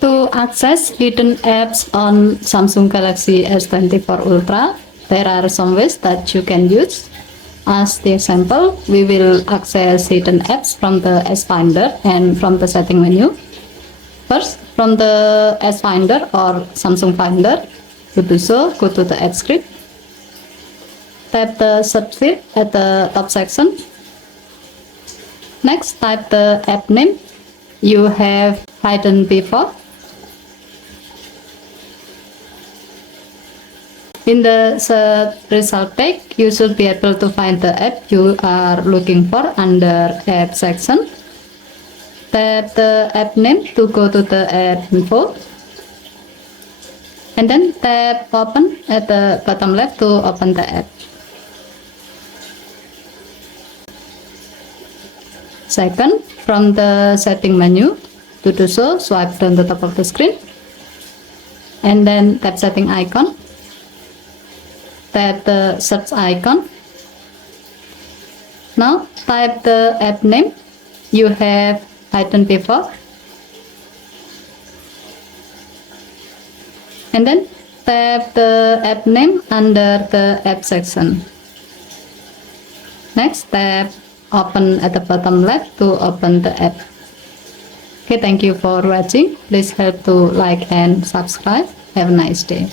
To access hidden apps on Samsung Galaxy S24 Ultra, there are some ways that you can use. As the example, we will access hidden apps from the S Finder and from the setting menu. First, from the S Finder or Samsung Finder, to do so, go to the app script. Tap the search field at the top section. Next, type the app name you have hidden before. In the search result page, you should be able to find the app you are looking for under app section. Tap the app name to go to the app info. And then tap open at the bottom left to open the app. Second, from the setting menu, to do so, swipe down the top of the screen. And then tap setting icon. Tap the search icon. Now type the app name you have hidden before. And then tap the app name under the app section. Next, tap open at the bottom left to open the app. Okay, thank you for watching. Please help to like and subscribe. Have a nice day.